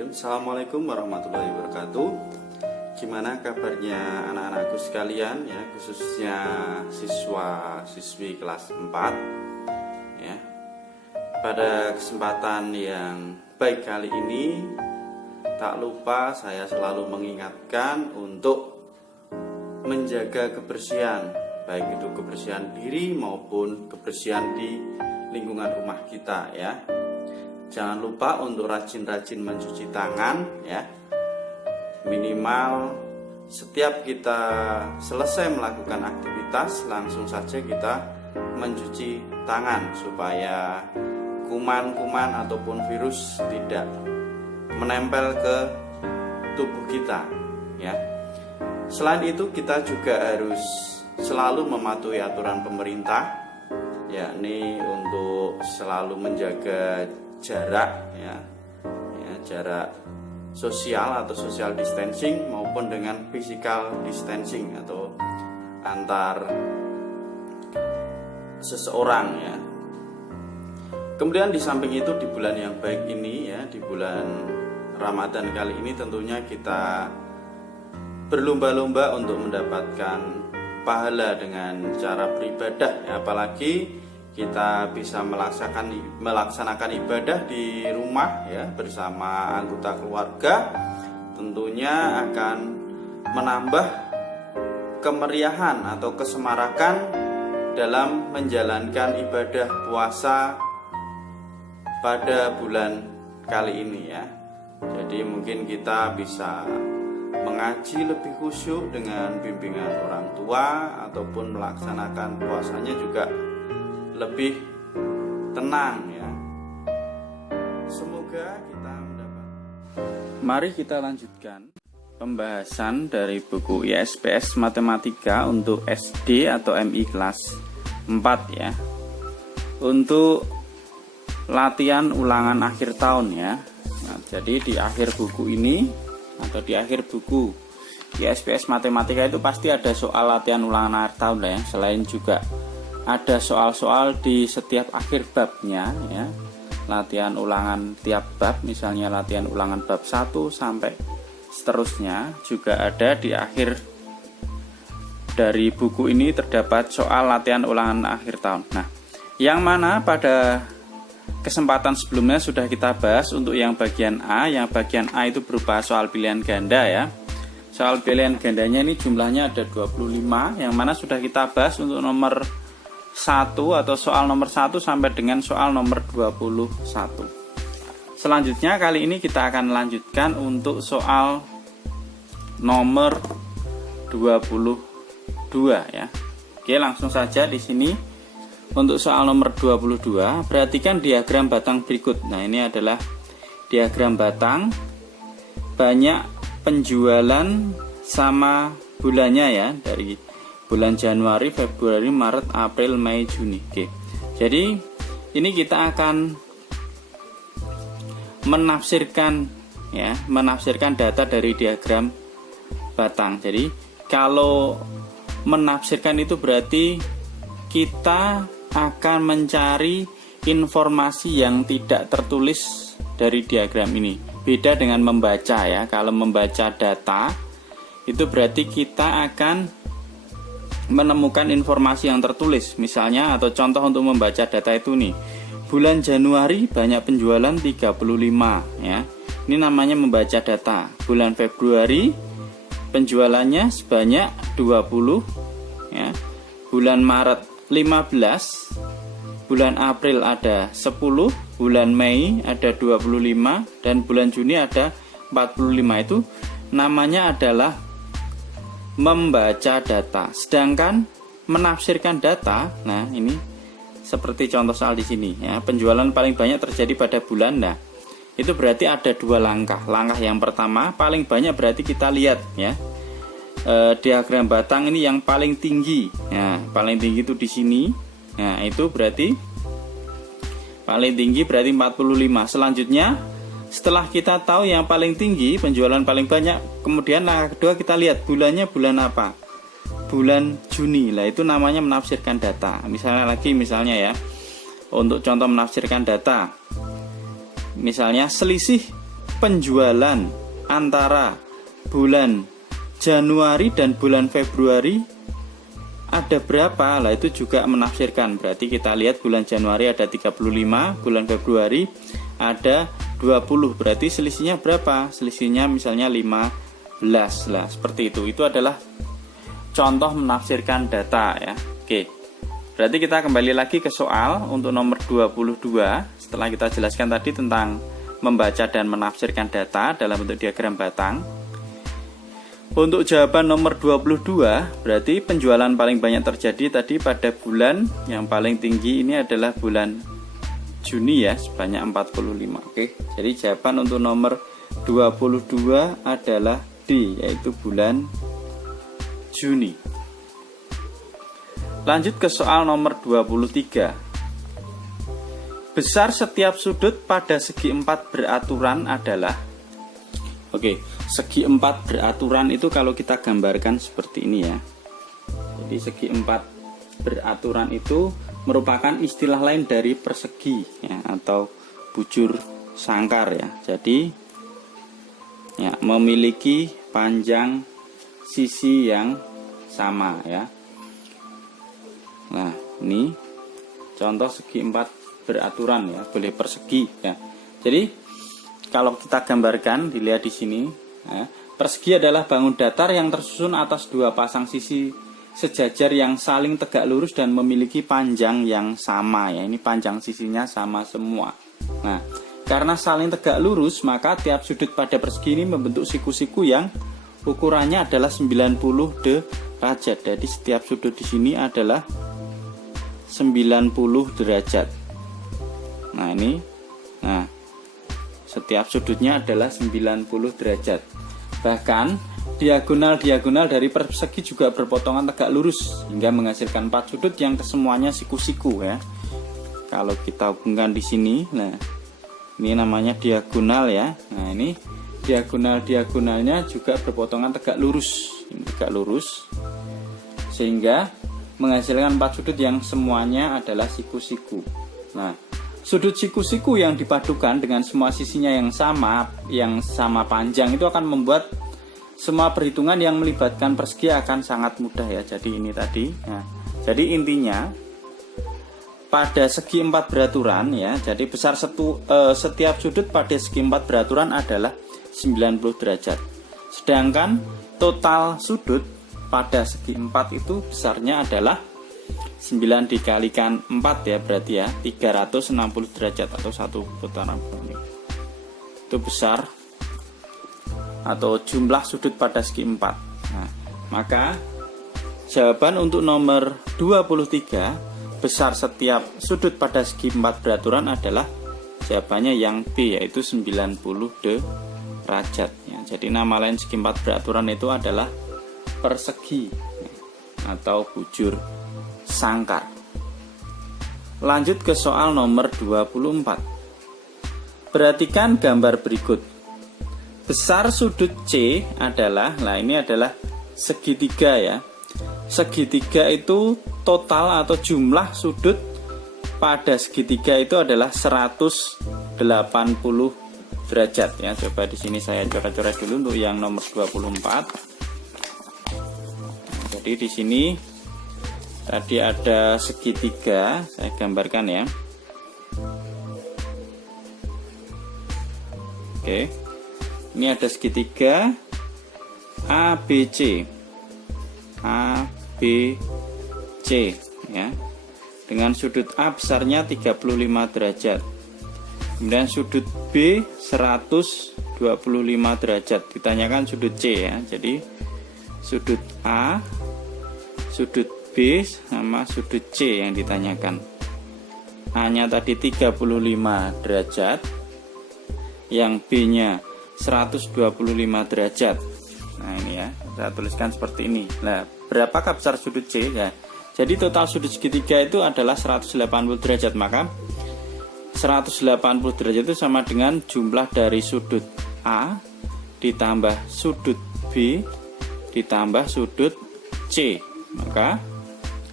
Bismillahirrahmanirrahim. Assalamualaikum warahmatullahi wabarakatuh. Gimana kabarnya anak-anakku sekalian ya, khususnya siswa-siswi kelas 4 ya. Pada kesempatan yang baik kali ini, tak lupa saya selalu mengingatkan untuk menjaga kebersihan, baik itu kebersihan diri maupun kebersihan di lingkungan rumah kita ya. Jangan lupa untuk rajin-rajin mencuci tangan ya. Minimal setiap kita selesai melakukan aktivitas, langsung saja kita mencuci tangan supaya kuman-kuman ataupun virus tidak menempel ke tubuh kita ya. Selain itu kita juga harus selalu mematuhi aturan pemerintah, yakni untuk selalu menjaga jarak ya, jarak sosial atau social distancing maupun dengan physical distancing atau antar seseorang ya. Kemudian di samping itu di bulan yang baik ini ya, di bulan Ramadan kali ini tentunya kita berlomba-lomba untuk mendapatkan pahala dengan cara beribadah ya, apalagi kita bisa melaksanakan ibadah di rumah ya bersama anggota keluarga, tentunya akan menambah kemeriahan atau kesemarakan dalam menjalankan ibadah puasa pada bulan kali ini ya. Jadi mungkin kita bisa mengaji lebih khusyuk dengan bimbingan orang tua, ataupun melaksanakan puasanya juga lebih tenang ya. Semoga kita mendapat. Mari kita lanjutkan pembahasan dari buku ISPS Matematika untuk SD atau MI kelas 4 ya. Untuk latihan ulangan akhir tahun ya. Nah, jadi di akhir buku ini atau di akhir buku ISPS Matematika itu pasti ada soal latihan ulangan akhir tahun ya. Selain juga ada soal-soal di setiap akhir babnya ya. Latihan ulangan tiap bab, misalnya latihan ulangan bab 1 sampai seterusnya juga ada di akhir dari buku ini terdapat soal latihan ulangan akhir tahun. Nah, yang mana pada kesempatan sebelumnya sudah kita bahas untuk yang bagian A. Yang bagian A itu berupa soal pilihan ganda ya. Soal pilihan gandanya ini jumlahnya ada 25, yang mana sudah kita bahas untuk nomor 1 atau soal nomor 1 sampai dengan soal nomor 21. Selanjutnya kali ini kita akan lanjutkan untuk soal nomor 22 ya. Oke, langsung saja di sini. Untuk soal nomor 22, perhatikan diagram batang berikut. Nah, ini adalah diagram batang, banyak penjualan sama bulannya ya, dari bulan Januari, Februari, Maret, April, Mei, Juni. Oke. Jadi ini kita akan menafsirkan data dari diagram batang. Jadi kalau menafsirkan itu berarti kita akan mencari informasi yang tidak tertulis dari diagram ini. Beda dengan membaca ya. Kalau membaca data itu berarti kita akan menemukan informasi yang tertulis. Misalnya atau contoh untuk membaca data itu nih. Bulan Januari banyak penjualan 35 ya. Ini namanya membaca data. Bulan Februari penjualannya sebanyak 20 ya. Bulan Maret 15, bulan April ada 10, bulan Mei ada 25, dan bulan Juni ada 45. Itu namanya adalah membaca data. Sedangkan menafsirkan data, nah ini seperti contoh soal di sini ya, penjualan paling banyak terjadi pada bulan. Nah, itu berarti ada dua langkah. Langkah yang pertama, paling banyak berarti kita lihat ya. Diagram batang ini yang paling tinggi. Nah, paling tinggi itu di sini. Nah, itu berarti paling tinggi berarti 45. Selanjutnya, setelah kita tahu yang paling tinggi, penjualan paling banyak, kemudian langkah kedua kita lihat bulannya bulan apa? Bulan Juni. Lah, itu namanya menafsirkan data. Misalnya ya. Untuk contoh menafsirkan data. Misalnya selisih penjualan antara bulan Januari dan bulan Februari ada berapa? Lah itu juga menafsirkan. Berarti kita lihat bulan Januari ada 35, bulan Februari ada 20. Berarti selisihnya berapa? Selisihnya misalnya 15 lah, seperti itu. Itu adalah contoh menafsirkan data ya. Oke. Berarti kita kembali lagi ke soal untuk nomor 22. Setelah kita jelaskan tadi tentang membaca dan menafsirkan data dalam bentuk diagram batang. Untuk jawaban nomor 22, berarti penjualan paling banyak terjadi tadi pada bulan yang paling tinggi ini adalah bulan Juni ya, sebanyak 45. Oke. Jadi jawaban untuk nomor 22 adalah D, yaitu bulan Juni. Lanjut ke soal nomor 23. Besar setiap sudut pada segi 4 beraturan adalah. Oke, segi 4 beraturan itu kalau kita gambarkan seperti ini ya. Jadi segi 4 beraturan itu merupakan istilah lain dari persegi ya, atau bujur sangkar ya. Jadi ya, memiliki panjang sisi yang sama ya. Nah, ini contoh segi 4 beraturan ya, boleh persegi ya. Jadi kalau kita gambarkan, dilihat di sini, ya, persegi adalah bangun datar yang tersusun atas dua pasang sisi sejajar yang saling tegak lurus dan memiliki panjang yang sama ya. Ini panjang sisinya sama semua. Nah, karena saling tegak lurus, maka tiap sudut pada persegi ini membentuk siku-siku yang ukurannya adalah 90 derajat. Jadi setiap sudut di sini adalah 90 derajat. Nah, ini. Nah, setiap sudutnya adalah 90 derajat. Bahkan diagonal-diagonal dari persegi juga berpotongan tegak lurus hingga menghasilkan 4 sudut yang kesemuanya siku-siku ya. Kalau kita hubungkan di sini, nah ini namanya diagonal ya. Nah, ini diagonal-diagonalnya juga berpotongan tegak lurus. Ini tegak lurus sehingga menghasilkan 4 sudut yang semuanya adalah siku-siku. Nah, sudut siku-siku yang dipadukan dengan semua sisinya yang sama panjang itu akan membuat semua perhitungan yang melibatkan persegi akan sangat mudah ya. Jadi ini tadi. Nah, jadi intinya pada segi 4 beraturan ya. Jadi besar setiap sudut pada segi 4 beraturan adalah 90 derajat. Sedangkan total sudut pada segi 4 itu besarnya adalah 9 dikalikan 4 ya, berarti ya 360 derajat atau satu putaran bumi. Itu besar atau jumlah sudut pada segi 4. Nah, maka jawaban untuk nomor 23, besar setiap sudut pada segi 4 beraturan adalah jawabannya yang B, yaitu 90 derajat ya. Jadi nama lain segi 4 beraturan itu adalah persegi atau bujur sangkar. Lanjut ke soal nomor 24. Perhatikan gambar berikut. Besar sudut C adalah, nah ini adalah segitiga ya. Segitiga itu total atau jumlah sudut pada segitiga itu adalah 180 derajat ya. Coba di sini saya coret-coret dulu untuk yang nomor 24. Jadi di sini tadi ada segitiga, saya gambarkan ya. Oke. Ini ada segitiga ABC. ABC ya. Dengan sudut A besarnya 35 derajat. Kemudian sudut B 125 derajat. Ditanyakan sudut C ya. Jadi sudut A, sudut B sama sudut C yang ditanyakan. A-nya tadi 35 derajat, yang B-nya 125 derajat. Nah ini ya, saya tuliskan seperti ini. Nah, berapakah besar sudut C ya? Jadi total sudut segitiga itu adalah 180 derajat, maka 180 derajat itu sama dengan jumlah dari sudut A ditambah sudut B ditambah sudut C. Maka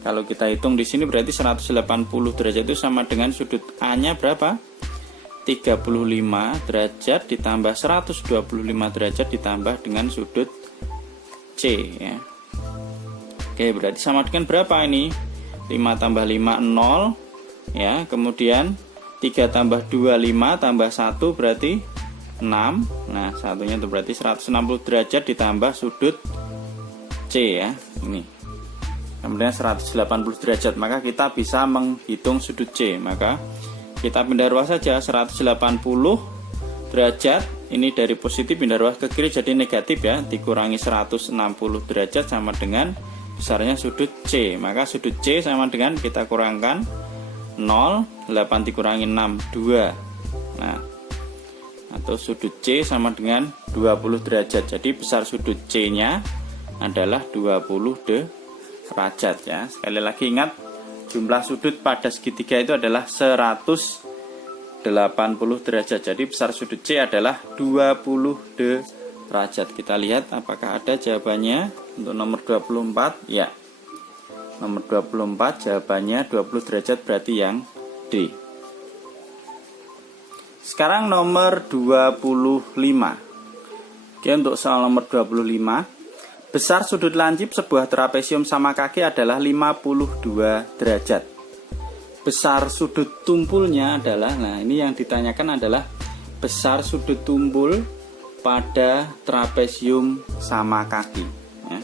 kalau kita hitung di sini berarti 180 derajat itu sama dengan sudut A-nya berapa? derajat ditambah 125 derajat ditambah dengan sudut C ya. Oke, berarti sama dengan berapa ini? 5 tambah 5 0 ya. Kemudian 3 tambah 2 5 tambah 1 berarti 6. Nah, satunya itu berarti 160 derajat ditambah sudut C ya. Ini. Kemudian 180 derajat, maka kita bisa menghitung sudut C. Maka kita pindah ruas saja 180 derajat. Ini dari positif pindah ruas ke kiri jadi negatif ya. Dikurangi 160 derajat sama dengan besarnya sudut C. Maka sudut C sama dengan kita kurangkan 0, 8 dikurangi 6, 2. Nah, atau sudut C sama dengan 20 derajat. Jadi besar sudut C nya adalah 20 derajat ya. Sekali lagi ingat, jumlah sudut pada segitiga itu adalah 180 derajat. Jadi besar sudut C adalah 20 derajat. Kita lihat apakah ada jawabannya. Untuk nomor 24 ya. Nomor 24 jawabannya 20 derajat, berarti yang D. Sekarang nomor 25. Oke, untuk soal nomor 25, besar sudut lancip sebuah trapesium sama kaki adalah 52 derajat. Besar sudut tumpulnya adalah, nah ini yang ditanyakan adalah besar sudut tumpul pada trapesium sama kaki ya.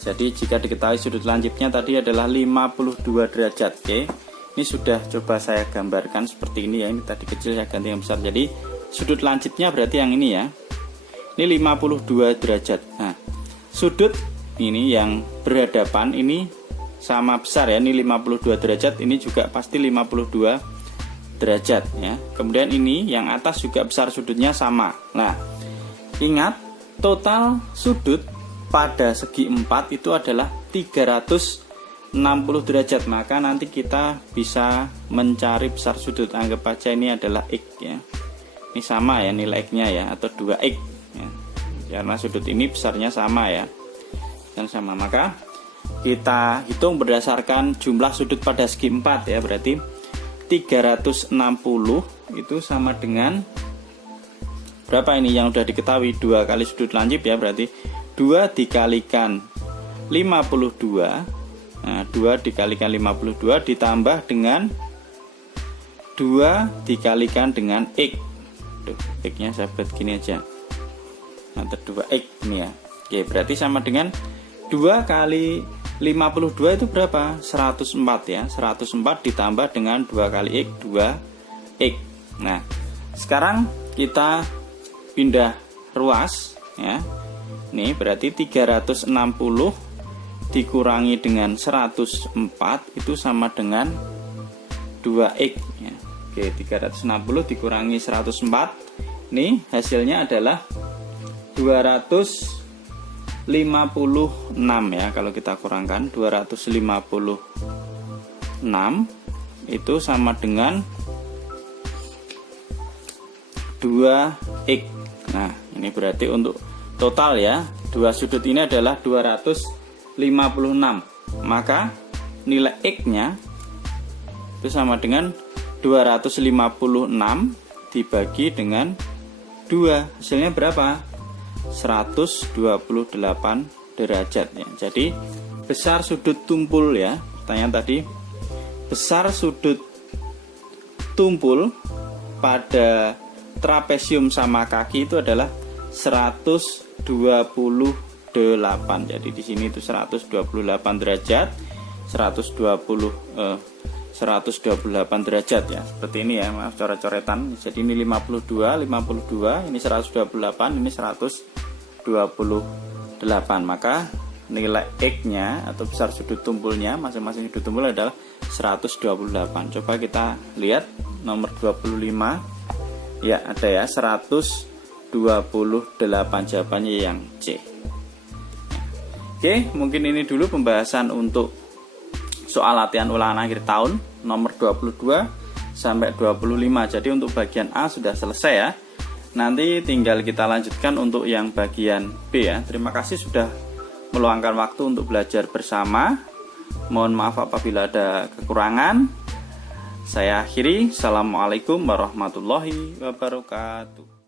Jadi jika diketahui sudut lancipnya tadi adalah 52 derajat. Oke, ini sudah coba saya gambarkan seperti ini ya. Ini tadi kecil saya ganti yang besar. Jadi sudut lancipnya berarti yang ini ya. Ini 52 derajat. Nah, sudut ini yang berhadapan ini sama besar ya. Ini 52 derajat, ini juga pasti 52 derajat ya. Kemudian ini yang atas juga besar sudutnya sama. Nah, ingat total sudut pada segi 4 itu adalah 360 derajat. Maka nanti kita bisa mencari besar sudut. Anggap aja ini adalah X ya. Ini sama ya nilai X nya ya, atau 2X ya. Karena sudut ini besarnya sama ya, dan sama. Maka kita hitung berdasarkan jumlah sudut pada segi 4 ya. Berarti 360 itu sama dengan berapa ini yang sudah diketahui? 2 kali sudut lancip ya. Berarti 2 dikalikan 52. Nah, 2 dikalikan 52 ditambah dengan 2 dikalikan dengan X. X nya saya buat gini aja. Nah, 2X ini ya. Oke, berarti sama dengan 2 kali 52 itu berapa? 104 ya. 104 ditambah dengan 2 kali X, 2X. Nah, sekarang kita pindah ruas ya. Ini berarti 360 dikurangi dengan 104 itu sama dengan 2X ya. Oke, 360 dikurangi 104. Ini hasilnya adalah 256 ya. Kalau kita kurangkan 256 itu sama dengan 2X. Nah, ini berarti untuk total ya, dua sudut ini adalah 256. Maka nilai X-nya itu sama dengan 256 dibagi dengan 2. Hasilnya berapa? 128 derajat ya. Jadi besar sudut tumpul ya. Pertanyaan tadi, besar sudut tumpul pada trapesium sama kaki itu adalah 128. Jadi di sini itu 128 derajat, 128 derajat ya. Seperti ini ya, maaf coret-coretan. Jadi ini 52, ini 128, ini 128. Maka nilai X-nya atau besar sudut tumpulnya masing-masing sudut tumpul adalah 128. Coba kita lihat nomor 25. Ya, ada ya 128, jawabannya yang C. Oke, mungkin ini dulu pembahasan untuk soal latihan ulangan akhir tahun nomor 22 sampai 25. Jadi untuk bagian A sudah selesai ya. Nanti tinggal kita lanjutkan untuk yang bagian B ya. Terima kasih sudah meluangkan waktu untuk belajar bersama. Mohon maaf apabila ada kekurangan. Saya akhiri. Assalamualaikum warahmatullahi wabarakatuh.